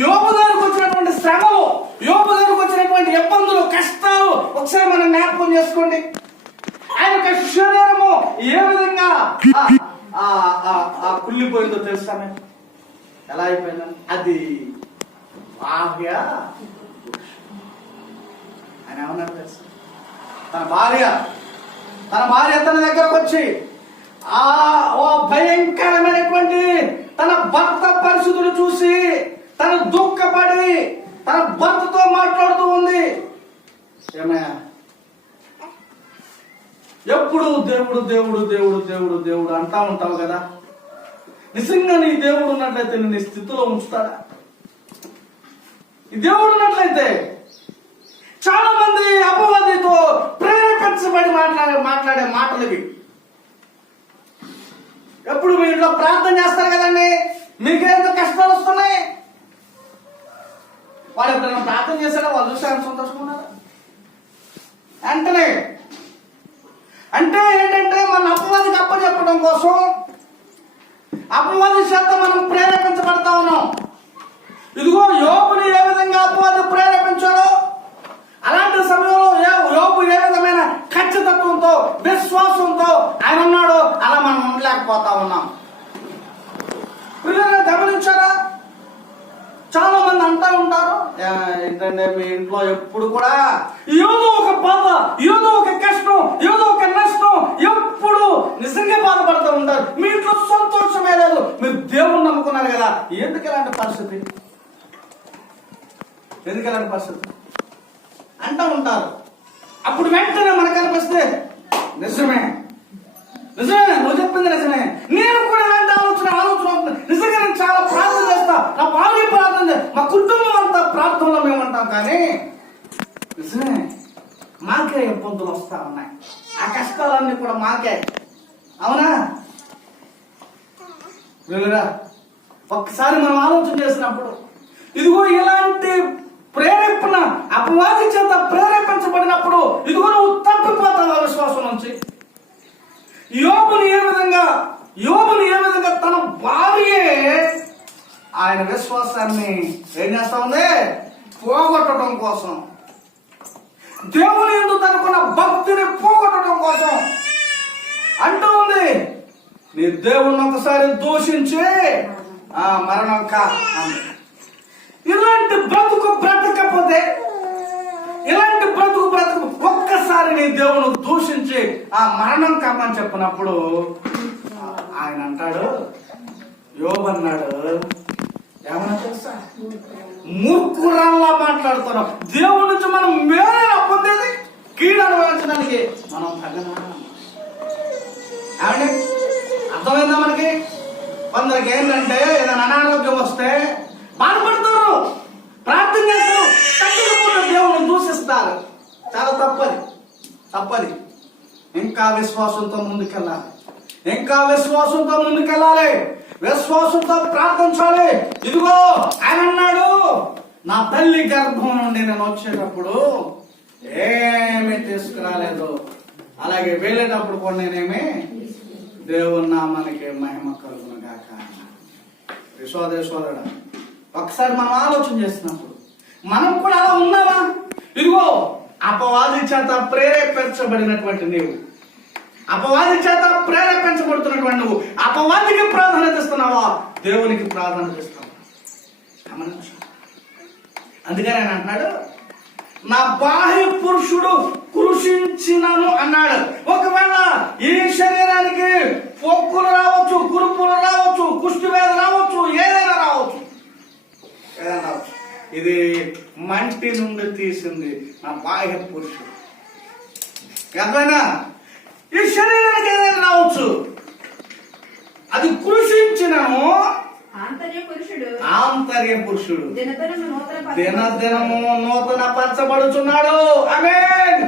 యోబు గారికి వచ్చినటువంటి శ్రమలు, యోబు గారికి వచ్చినటువంటి ఇబ్బందులు, కష్టాలు ఒకసారి మనం జ్ఞాపకం చేసుకోండి. ఆయన యొక్క శరీరము ఏ విధంగా కుళ్ళిపోయిందో తెలుసా? మేము ఎలా అయిపోయిందో అది బాహ్య. ఆయన ఏమన్నారు తెలుసా? తన భార్య తన దగ్గరకు వచ్చి భయంకరమైనటువంటి తన భర్త పరిస్థితులు చూసి తను దుఃఖపడి తన భర్తతో మాట్లాడుతూ ఉంది. ఏమయ్యా, ఎప్పుడు దేవుడు దేవుడు దేవుడు దేవుడు దేవుడు అంటా ఉంటావు కదా, నిజంగా నీ దేవుడు ఉన్నట్లయితే నీ స్థితిలో ఉంచుతాడా? ఈ దేవుడు ఉన్నట్లయితే చాలా మంది అపవాదితో ప్రేరేపించబడి మాట్లాడే మాటలు ఇవి. ఎప్పుడు మీ ఇంట్లో ప్రార్థన చేస్తారు కదండి, మీకేంత కష్టాలు వస్తున్నాయి, వాడు ఎప్పుడైనా ప్రార్థన చేశారా? వాళ్ళు చూసి ఆయన సంతోషకున్నారా? వెంటనే అంటే ఏంటంటే మన అపవాదికి అప్పచెప్పడం కోసం అపవాది చేత మనం ప్రేరేపించబడతా ఉన్నాం. ఇదిగో యోబుని ఏ విధంగా అపవాది ప్రేరేపించాడో అలాంటి సమయంలో యోబు ఏ విధమైన ఖచ్చితత్వంతో విశ్వాసంతో ఆయన ఉన్నాడో అలా మనం ఉండలేకపోతా ఉన్నాం. పిల్లలు గమనించారా? చాలా మంది అంటా ఉంటారు ఏంటంటే మీ ఇంట్లో ఎప్పుడు కూడా ఏదో ఒక బాధ, ఏదో ఒక కష్టం, ఏదో ఒక నష్టం, ఎప్పుడు నిజంగా బాధపడుతూ ఉంటారు. మీ ఇంట్లో సంతోషమే లేదు, మీరు దేవుణ్ణి నమ్ముకున్నారు కదా, ఎందుకు ఇలాంటి పరిస్థితి? ఎందుకు ఇలాంటి పరిస్థితి అంటూ ఉంటారు. అప్పుడు వెంటనే మనకు అనిపిస్తే నిజమే నువ్వు చెప్పింది నిజమే, నేను కూడా ఇలాంటి ఆలోచన నిజంగా నేను చాలా ప్రార్థన చేస్తా, నా భార్య ప్రార్థన చేస్తా, మా కుటుంబం అంతా ప్రార్థనలో మేము ఉంటాం, కానీ నిజమే మాకే ఇబ్బందులు వస్తా ఉన్నాయి, ఆ కష్టాలన్నీ కూడా మాకే. అవునా? ఒక్కసారి మనం ఆలోచన చేసినప్పుడు ఇదిగో ఇలాంటి ప్రేరేపణ అపవాది చేత ప్రేరేపించబడినప్పుడు ఇదిగో నువ్వు తప్పిపోతావు విశ్వాసం నుంచి. యోబుని ఏ విధంగా తన భార్యే ఆయన విశ్వాసాన్ని ఏం చేస్తా ఉంది? పోగొట్టడం కోసం, దేవుని యందు తనకున్న భక్తిని పోగొట్టడం కోసం అంటూ ఉంది, నీ దేవుణ్ణి ఒకసారి దూషించి మరణం కా. ఇలాంటి బ్రతుకు బ్రతకపోతే, ఇలాంటి బ్రతుకు ఒక్కసారి నీ దేవుని దూషించి మరణం కామని చెప్పినప్పుడు ఆయన అంటాడు, యోబు అన్నాడు, ఏమన్నా తెలుసా, మూర్ఖురాల్లా మాట్లాడుతున్నాం, దేవుడి నుంచి మనం మేలే పొందేది కీడు అనుభవించడానికి మనం తగ్గనా? ఏమండి అర్థమైందా మనకి? కొందరికి ఏంటంటే ఏదైనా అనారోగ్యం వస్తే బాధపడతారు, ప్రార్థన చేస్తారు, తగ్గకపోతే దేవుని దూషిస్తారు. చాలా తప్పది. ఇంకా విశ్వాసంతో ముందుకెళ్ళాలి, విశ్వాసంతో ప్రార్థించాలి. ఇదిగో ఆయన అన్నాడు, నా తల్లి గర్భం నుండి నేను వచ్చేటప్పుడు ఏమీ తీసుకురాలేదు, అలాగే వెళ్ళేటప్పుడు కూడా నేనేమి దేవుని నామానికి మహిమ కలుగును గాక. సోదరుడా, ఒకసారి మనం ఆలోచన చేసినప్పుడు మనం కూడా అలా ఉన్నావా? ఇదిగో అపవాది చేత ప్రేరేపించబడినటువంటి నీవు, అపవాది చేత ప్రేరేపించబడుతున్నటువంటి నువ్వు అపవాదికి ప్రాధాన్యత ఇస్తున్నావా? దేవునికి ప్రాధాన్యత ఇస్తున్నావా? అందుకని ఆయన అంటున్నాడు, నా బాహ్య పురుషుడు కృషించినను అన్నాడు. ఒకవేళ ఈ శరీరానికి పొక్కులు రావచ్చు, కురుపులు రావచ్చు, కుష్టి వ్యాధి రావచ్చు, ఏదైనా రావచ్చు. ఇది మంటి నుండి తీసింది నా బాహ్య పురుషుడు. ఏమైనా ఈ శరీరానికి ఏదైనా రావచ్చు, అది కృషించినను ఆంతర్య పురుషుడు దినదినము నూతన పరచబడుచున్నాడు. ఆమేన్.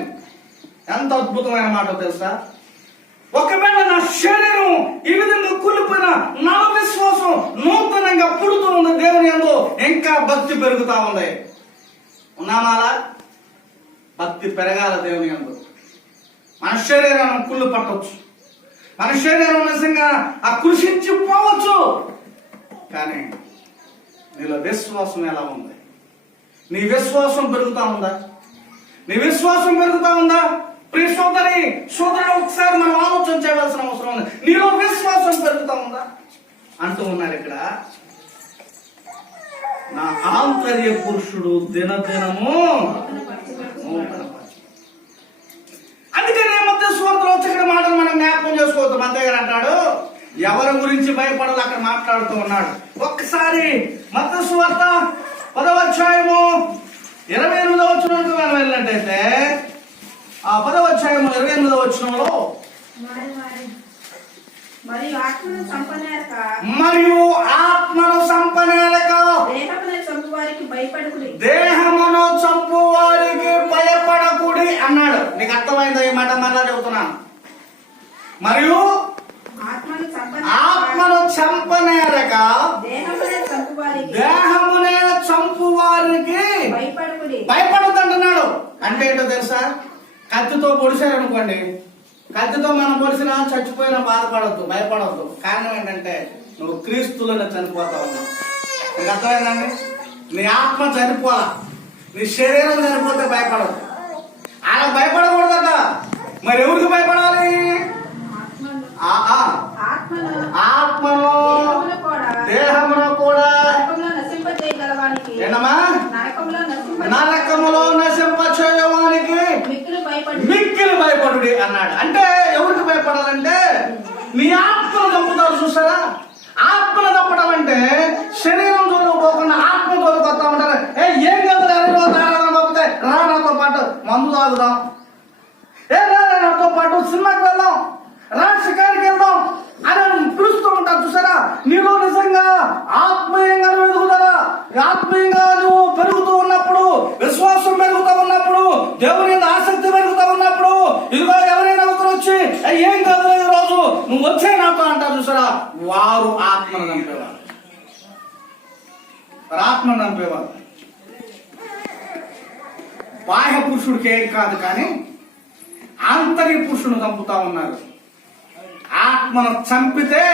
ఎంత అద్భుతమైన మాట తెలుసా? దినదినము నూతన పరచబడుచున్నాడు. ఆంతర్య పురుషుడు దినదినము నూతన పరచబడుచున్నాడు. ఆమేన్. ఎంత అద్భుతమైన మాట తెలుసా? దినదినము నూతన పరచబడుచున్నాడు. ఆమేన్. ఎంత అద్భుతమైన మాట తెలుసా? ఒకవేళ నా శరీరం ఈ విధంగా కూలిపోయిన నా విశ్వాసం నూతనంగా పుడుతూ ఉంది దేవుని యందు, ఇంకా భక్తి పెరుగుతా ఉంది. ఉన్నామాలా? భక్తి పెరగాల దేవుని యందు. మన శరీరం కుళ్ళు పట్టవచ్చు, మన శరీరం నిజంగా ఆ కృషించిపోవచ్చు, కానీ నీలో విశ్వాసం ఎలా ఉంది? నీ విశ్వాసం పెరుగుతా ఉందా? నీ విశ్వాసం పెరుగుతా ఉందా? ప్రియ సోదరి సోదరుడు, ఒకసారి మనం ఆలోచన చేయవలసిన అవసరం ఉంది. నీలో విశ్వాసం పెరుగుతా ఉందా అంటూ ఉన్నారు ఇక్కడ. నా ఆంతర్య పురుషుడు దినదినము. అందుకని మత్తయి సువార్తలో వచ్చే మాటలు మనం జ్ఞాపకం చేసుకోవద్దు. మత్తయి గారు అంటాడు, ఎవరి గురించి భయపడాలి అక్కడ మాట్లాడుతూ ఉన్నాడు. ఒక్కసారి మత్తయి సువార్త 10వ అధ్యాయము 28వ వచనానికి మనం వెళ్ళినట్టయితే, ఆ 10వ అధ్యాయము 28వ వచనంలో, మరియు ఆత్మను సంపనేలక దేహమును చంపు వారికి భయపడకుడి అన్నాడు. నీకు అర్థమైందా ఈ మాట? మరలా చెబుతున్నాను. మరియు ఆత్మను చంపనేలక దేహమునే చంపు వారికి భయపడద్దంటున్నాడు. అంటే ఏంటో తెలుసా? కత్తితో పొడిచారనుకోండి, కత్తితో మనం పొడిచినా చచ్చిపోయినా బాధపడద్దు, భయపడద్దు. కారణం ఏంటంటే నువ్వు క్రీస్తులోనే చనిపోతా ఉన్నావు. నీకు అర్థమైందండి? నీ ఆత్మ చనిపోవాలా, నీ శరీరం చనిపోతే భయపడద్దు. అలా భయపడకూడదట. మరి ఎవరికి భయపడాలి? ఆత్మను దేహమును కూడా ఏంటమ్మా? నరకములో నశింపచేయవానికి మిక్కిలి భయపడుడి అన్నాడు. అంటే ఎవరికి భయపడాలంటే నీ ఆత్మను చంపుతారు చూసారా? ఆత్మను చంపడం అంటే శరీరం జోలికి పోకుండా ఆత్మ జోలికి వస్తా ఉంటారు. ఏం కాదు, పోతే రా నాతో పాటు మందు తాగుదాం, నాతో పాటు సినిమాకి వెళ్దాం, రా షికారికి వెళ్దాం అని పిలుస్తూ ఉంటారు చూసారా? నీలో నిజంగా ఆత్మీయంగా ఎదుగుతారా? ఆత్మీయంగా నువ్వు పెరుగుతూ ఉన్నప్పుడు, విశ్వాసం పెరుగుతూ ఉన్నప్పుడు, దేవుని మీద ఆసక్తి పెరుగుతూ ఉన్నప్పుడు, ఇదిగో ఎవరైనా ఒకరు వచ్చి ఏం కాదు ఈ రోజు నువ్వు వచ్చే నాతో అంటారు చూసారా? వారు ఆత్మను చంపేవారు, ఆత్మను చంపేవారు. బాహ్య పురుషుడికి ఏం కాదు, కానీ ఆంతరిక పురుషుడు చంపుతా ఉన్నారు. ఆత్మను చంపితే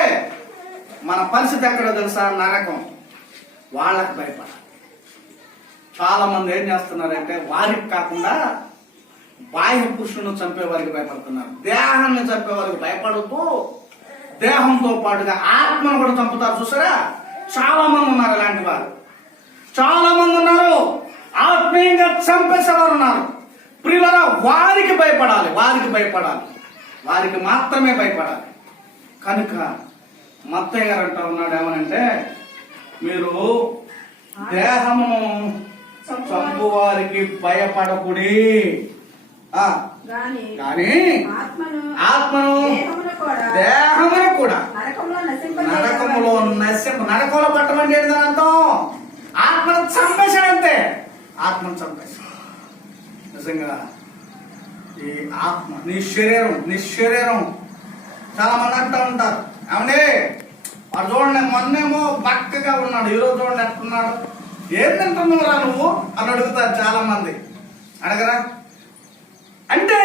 మన పరిస్థితి ఎక్కడో తెలుసా? నరకం. వాళ్ళకి భయపడాలి. చాలా మంది ఏం చేస్తున్నారంటే వారికి కాకుండా బాహ్య పురుషులను చంపే వారికి భయపడుతున్నారు. దేహాన్ని చంపే వారికి భయపడుతూ దేహంతో పాటుగా ఆత్మను కూడా చంపుతారు చూసారా? చాలా మంది ఉన్నారు ఇలాంటి వారు, చాలా మంది ఉన్నారు. ఆత్మీయంగా చంపేసేవారు ఉన్నారు. ప్రియులారా, వారికి భయపడాలి, వారికి భయపడాలి, వారికి మాత్రమే భయపడాలి. కనుక మత్తయ్య గారు అంటా ఉన్నాడు ఏమనంటే, మీరు దేహము చంపు వారికి భయపడకుడి, కానీ ఆత్మను దేహమును కూడా నరకములో నరకంలో పట్టమంటే ఏంటి దాని అర్థం? ఆత్మను చంపేశాడంతే, ఆత్మను చంపేశాడు. నిజంగా ఈ ఆత్మ, నీ శరీరం చాలా మంది అంటూ ఉంటారు, ఏమండి వాడు చూడండి మొన్నేమో బక్కగా ఉన్నాడు, ఈరోజు చూడండి ఎట్టున్నాడు, ఏం తింటున్నావురా నువ్వు అని అడుగుతారు చాలా మంది. అడగరా? అంటే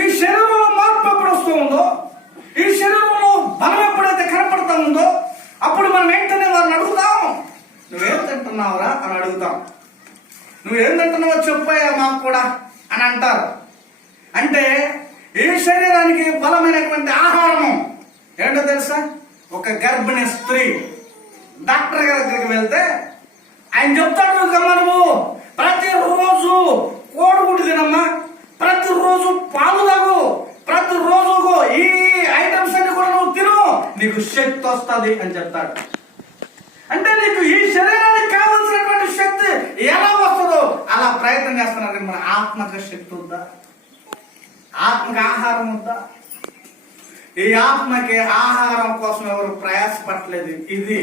ఈ శరీరంలో మార్పు ఎప్పుడు వస్తూ ఉందో, ఈ శరీరంలో బలం ఎప్పుడైతే కనపడతా ఉందో, అప్పుడు మనం ఏంటనే వారిని అడుగుతాం, నువ్వేం తింటున్నావురా అని అడుగుతాం. నువ్వేం తింటున్నావో చెప్పాయా మాకు కూడా అని అంటారు. అంటే ఈ శరీరానికి బలమైనటువంటి ఆహారము ఏంటో తెలుసా? ఒక గర్భిణీ స్త్రీ డాక్టర్ గారి దగ్గరికి వెళ్తే ఆయన చెప్తాడు, నువ్వు ప్రతిరోజు కోడిగుడ్డు తినమ్మా, ప్రతిరోజు పాలు తాగు, ప్రతిరోజు ఈ ఐటమ్స్ అన్ని కూడా నువ్వు తిను, నీకు శక్తి వస్తుంది అని చెప్తాడు. అంటే నీకు ఈ శరీరానికి కావలసినటువంటి శక్తి ఎలా వస్తుందో అలా ప్రయత్నం చేస్తున్నారు. మన ఆత్మక శక్తి ఉందా? ఆత్మకి ఆహారం ఉందా? ఈ ఆత్మకి ఆహారం కోసం ఎవరు ప్రయాసపడలేదు. ఇది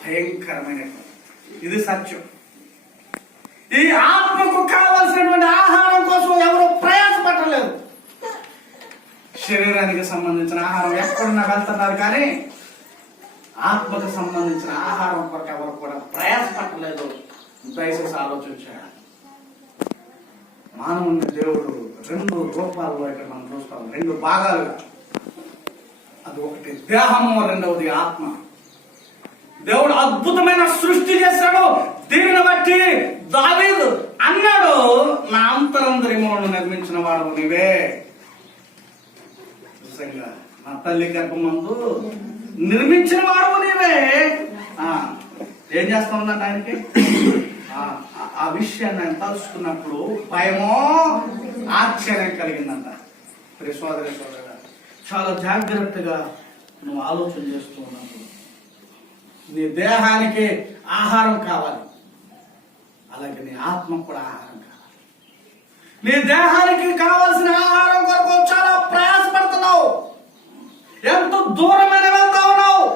భయంకరమైనటువంటి, ఇది సత్యం. ఈ ఆత్మకు కావలసినటువంటి ఆహారం కోసం ఎవరు ప్రయాసపడలేదు. శరీరానికి సంబంధించిన ఆహారం ఎక్కడున్నా వెళ్తున్నారు, కానీ ఆత్మకు సంబంధించిన ఆహారం కొరకు ఎవరు కూడా ప్రయాసపట్టలేదు. దయచేసి ఆలోచించాడు. మానవుని దేవుడు 2 రూపాల్లో ఇక్కడ మనం చూస్తాం, 2 భాగాలుగా. అది ఒకటి దేహము, రెండవది ఆత్మ. దేవుడు అద్భుతమైన సృష్టి చేశాడు. దీనిని బట్టి దావీదు అన్నాడు, నా అంతరంతరములను నిర్మించిన వాడు నీవే. నిజంగా నా తల్లి గర్భమందు నిర్మించిన వాడు నీవే. ఏం చేస్తా ఉందంట ఆయనకి? ఆ విషయాన్ని ఆయన తలుసుకున్నప్పుడు భయమో ఆశ్చర్యం కలిగిందంట. సోదరి సోదరుడా, చాలా జాగ్రత్తగా నువ్వు ఆలోచన చేస్తూ ఉన్నప్పుడు నీ దేహానికి ఆహారం కావాలి, అలాగే నీ ఆత్మకు కూడా ఆహారం కావాలి. నీ దేహానికి కావాల్సిన ఆహారం కొరకు చాలా ప్రయాసపడుతున్నావు, ఎంతో దూరమైన వెళ్తా ఉన్నావు,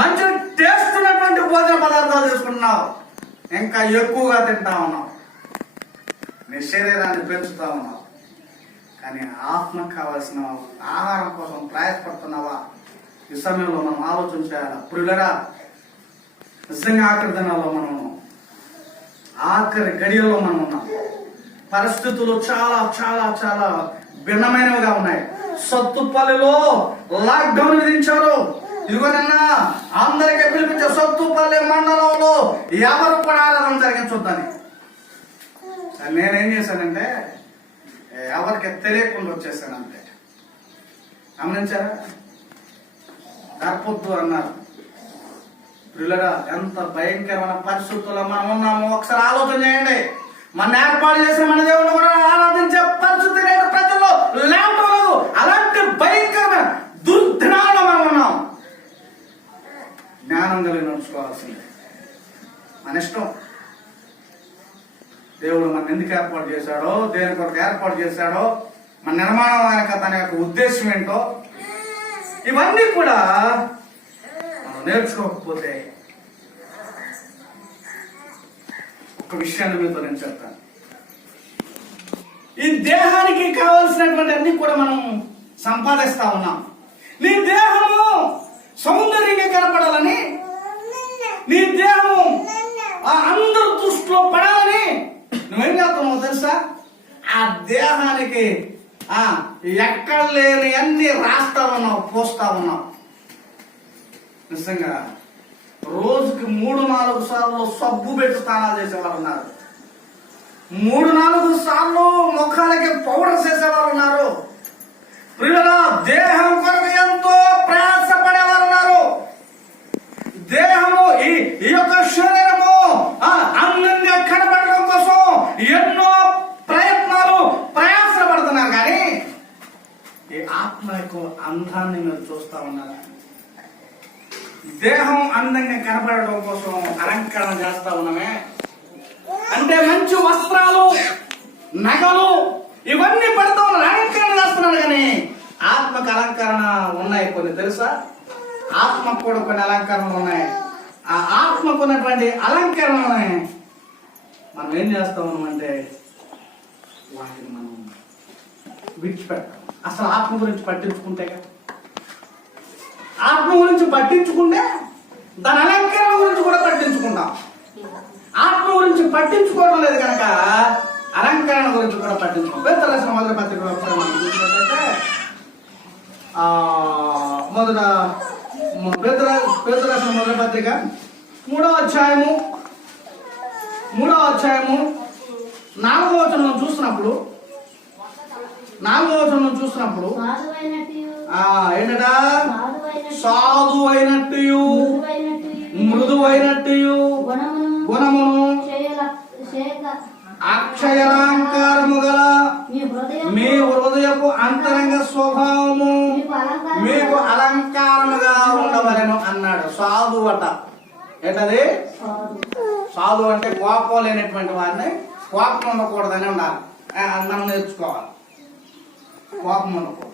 మంచి టేస్ట్ ఉన్నటువంటి భోజన పదార్థాలు తీసుకుంటున్నావు, ఇంకా ఎక్కువగా తింటా ఉన్నావు, నీ శరీరాన్ని పెంచుతా ఉన్నావు. కానీ ఆత్మకు కావాల్సిన ఆహారం కోసం ప్రయాసపడుతున్నావా? ఈ సమయంలో మనం ఆలోచన చేయాలి. ప్రియులరా, నిజంగా ఆఖరి దినాల్లో మనం ఉన్నాం, ఆఖరి గడియల్లో మనం ఉన్నాం. పరిస్థితులు చాలా చాలా చాలా భిన్నమైనవిగా ఉన్నాయి. సత్తుపల్లిలో లాక్డౌన్ విధించారు. ఇదిగో నిన్న అందరికీ పిలిపించే సత్తుపల్లి మండలంలో ఎవరు కూడా ఆరాధన జరిగించొద్దని. నేనేం చేశానంటే ఎవరికి తెలియకుండా వచ్చేసాను అంతే. గమనించారా? గర్భొద్దు అన్నారు. పిల్లరా, ఎంత భయంకరమైన పరిస్థితుల్లో మనం ఉన్నామో ఒకసారి ఆలోచన చేయండి. మన ఏర్పాటు చేసిన మన దేవుడు కూడా ఆరాధించే పరిస్థితి లేదు, ప్రజల్లో లేవటం లేదు. అలాంటి భయంకరమైన దుర్దినాల్లో మనం ఉన్నాం. జ్ఞానం కలిగి నడుచుకోవాల్సింది. మన ఇష్టం. దేవుడు మన ఎందుకు ఏర్పాటు చేశాడో, దేని కొరకు ఏర్పాటు చేశాడో, మన నిర్మాణం వెనక తన యొక్క ఉద్దేశం ఏంటో, ఇవన్నీ కూడా మనం నేర్చుకోకపోతే ఒక విషయాన్ని మీతో నేను చెప్తాను. ఈ దేహానికి కావలసినటువంటి అన్ని కూడా మనం సంపాదిస్తా ఉన్నాం. నీ దేహము సౌందర్యంగా కనపడాలని, నీ దేహము అందరు దృష్టిలో పడాలని నువ్వేం చేస్తున్నావు తెలుసా? ఆ దేహానికి ఎక్కడ లేని అన్ని రాస్తా ఉన్నావు, పోస్తా ఉన్నావు. నిజంగా రోజుకి 3-4 సార్లు సబ్బు పెట్టి స్నానాలు చేసేవాళ్ళు ఉన్నారు. 3-4 సార్లు ముఖాలకి పౌడర్ చేసేవాళ్ళు ఉన్నారు. ప్రియులా, దేహం కొరకు ఎంతో ప్రయాసపడేవారు ఉన్నారు. దేహము ఈ యొక్క శరీరము అందంగా కనబడడం కోసం ఎన్నో ప్రయత్నాలు ప్రయాసలు పడుతున్నారు. కానీ ఈ ఆత్మ యొక్క అందాన్ని మీరు చూస్తా ఉన్నారా? దేహం అందంగా కనబడడం కోసం అలంకరణ చేస్తా ఉన్నామే. అంటే మంచి వస్త్రాలు, నగలు ఇవన్నీ పెడతా ఉన్నారు, అలంకరణ చేస్తున్నారు. కానీ ఆత్మకు అలంకరణ ఉన్నాయి కొన్ని తెలుసా? ఆత్మకు కూడా కొన్ని అలంకరణలు ఉన్నాయి. ఆ ఆత్మకు ఉన్నటువంటి అలంకరణని మనం ఏం చేస్తా ఉన్నామంటే వాటిని మనం విడిచిపెడతాం. అసలు ఆత్మ గురించి పట్టించుకుంటే కదా, ఆత్మ గురించి పట్టించుకుంటే దాని అలంకరణ గురించి కూడా పట్టించుకుంటాం. ఆత్మ గురించి పట్టించుకోవడం లేదు కనుక అలంకరణ గురించి కూడా పట్టించుకోం. పేతురు రాసిన మొదటి పత్రికలో ఒకసారి మనం చూసినట్లయితే పేతురు రాసిన మొదటి పత్రిక 3వ అధ్యాయము 4వ వచనం చూసినప్పుడు ఏంటట? సాధు అయినట్టు మృదువైనట్టు గుణమును అక్షయలంకారము గల మీ హృదయపు అంతరంగ స్వభావము మీకు అలంకారముగా ఉండవలెను అన్నాడు. సాధు అట. ఏంటది? సాధు అంటే కోపం లేనటువంటి వారిని, కోపం ఉండకూడదని ఉండాలి. మనం నేర్చుకోవాలి. కోపం ఉండకూడదు.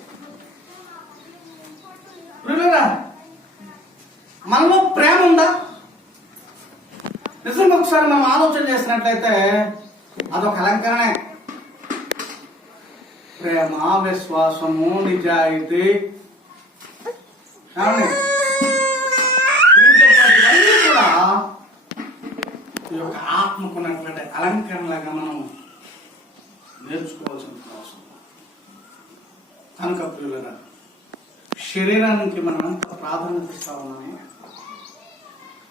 మనలో ప్రేమ ఉందా? నిజంగా ఒకసారి మనం ఆలోచన చేసినట్లయితే అదొక అలంకరణే. ప్రేమ, విశ్వాసము, నిజాయితీ, వీటితో పాటు ఇవన్నీ కూడా ఈ యొక్క ఆత్మకున్నటువంటి అలంకరణలాగా మనం నేర్చుకోవాల్సిన అవసరం. కనుక ప్రియులరా, శరీరానికి మనం ఎంత ప్రాధాన్యత ఇస్తామని,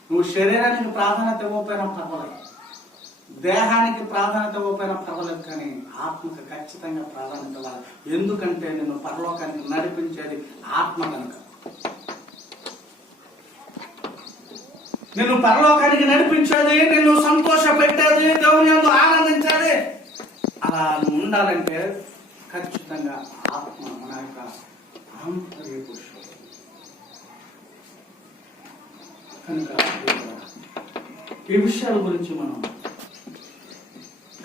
నువ్వు శరీరానికి ప్రాధాన్యత ఇవ్వకపోయినా పర్వాలేదు, దేహానికి ప్రాధాన్యత ఇవ్వకపోయినా పర్వాలేదు, కానీ ఆత్మకు ఖచ్చితంగా ప్రాధాన్యత ఇవ్వాలి. ఎందుకంటే నిన్ను పరలోకానికి నడిపించేది ఆత్మ కనుక. నిన్ను పరలోకానికి నడిపించేది, నిన్ను సంతోష పెట్టేది, దేవుని యందు ఆనందించేది, అలా ఉండాలంటే ఖచ్చితంగా ఆత్మ మన యొక్క ఆంతర్య పురుషుడు. కనుక ఈ విషయాల గురించి మనం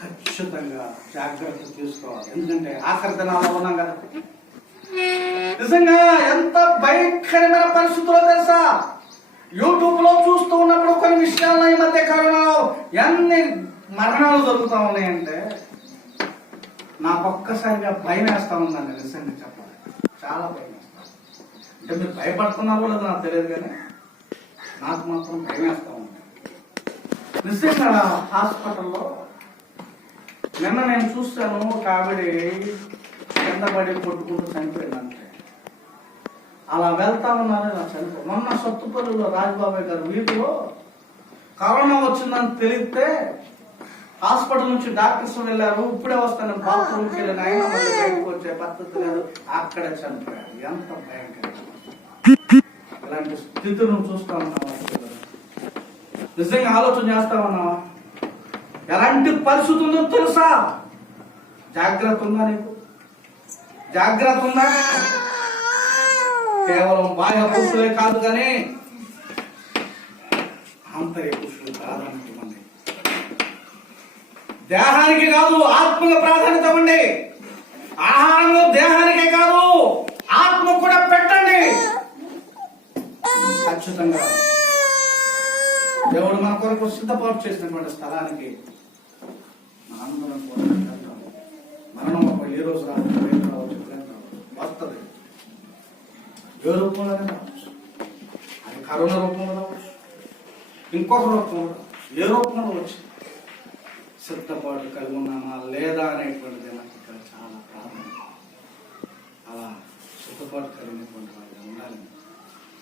ఖచ్చితంగా జాగ్రత్త తీసుకోవాలి. ఎందుకంటే ఆఖరి దినాల్లో ఉన్నాం కదా. నిజంగా ఎంత భయంకరమైన పరిస్థితుల్లో తెలుసా, యూట్యూబ్ లో చూస్తూ ఉన్నప్పుడు కొన్ని విషయాల్లో ఈ మధ్య కాలంలో ఎన్ని మరణాలు జరుగుతూ ఉన్నాయంటే నాకు ఒక్కసారిగా భయం వేస్తా ఉందండి. నిజంగా చెప్పాలి, చాలా భయం వేస్తా. అంటే మీరు భయపడుతున్నారో లేదో నాకు తెలియదు, కానీ నాకు మాత్రం భయం వేస్తా ఉంది. నిజంగా హాస్పిటల్లో నిన్న నేను చూస్తాను, ఒక ఆవిడ కింద పడి కొట్టుకుంటూ చనిపోయింది. అంటే అలా వెళ్తా ఉన్నారు, ఇలా చనిపోయి. మొన్న సత్తుపల్లిలో రాజబాబాయ్ గారు వీధిలో కరోనా వచ్చిందని తెలిస్తే హాస్పిటల్ నుంచి డాక్టర్స్ వెళ్ళారు. ఇప్పుడే వస్తాను, బాత్రూమ్కి వెళ్ళిన ఆయన మళ్ళీ బయటకు వచ్చే పద్ధతి లేదు, అక్కడే చనిపోయారు. ఎంత భయంకరంగా ఇలాంటి స్థితులను చూస్తా ఉన్నావా? నిజంగా ఆలోచన చేస్తా ఉన్నావా? ఎలాంటి పరిస్థితి ఉందో తెలుసా? జాగ్రత్త ఉందా నీకు? జాగ్రత్త ఉందా? కేవలం బాహ్య పురుషులే కాదు, కానీ ఆంతర్య పురుషులు ప్రాధాన్యత ఇవ్వండి. దేహానికి కాదు, ఆత్మకు ప్రాధాన్యత ఇవ్వండి. ఆహారము దేహానికే కాదు, ఆత్మ కూడా పెట్టండి. ఖచ్చితంగా దేవుడు మన కొరకు సిద్ధపాటు చేసినటువంటి స్థలానికి మనందరం కూడా వెళ్తాం. మరణం ఏ రోజు రావచ్చు, వస్తుంది. ఏ రూపంలోనే రావచ్చు, అది కరోనా రూపంలో రావచ్చు, ఇంకొక రూపంలో రావచ్చు. ఏ రూపంలో వచ్చి సిద్ధపాటు కలిగి ఉన్నామా లేదా అనేటువంటిది మనకి ఇక్కడ చాలా ప్రాధాన్యత. అలా సిద్ధపాటు కలిగినటువంటి వాటిగా ఉండాలి.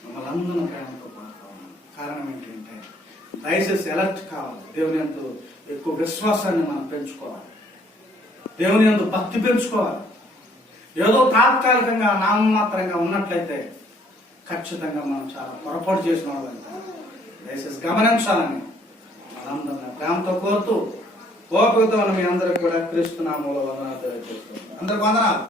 మమ్మల్ని అందరం ప్రేమతో పాడుకోవాలి. కారణం ఏంటంటే దయచేసి ఎలర్ట్ కావాలి. దేవుని యందు ఎక్కువ విశ్వాసాన్ని మనం పెంచుకోవాలి. దేవుని యందు భక్తి పెంచుకోవాలి. ఏదో తాత్కాలికంగా నామమాత్రంగా ఉన్నట్లయితే ఖచ్చితంగా మనం చాలా పొరపాటు చేసిన వాళ్ళంటే దయచేసి గమనించాలని మనందరం ప్రేమతో కోరుతూ ఓపికతో మీ అందరికి కూడా క్రీస్తు నామములో వందనాలు తెలియజేస్తున్నాం. అందరికి వందనాలు.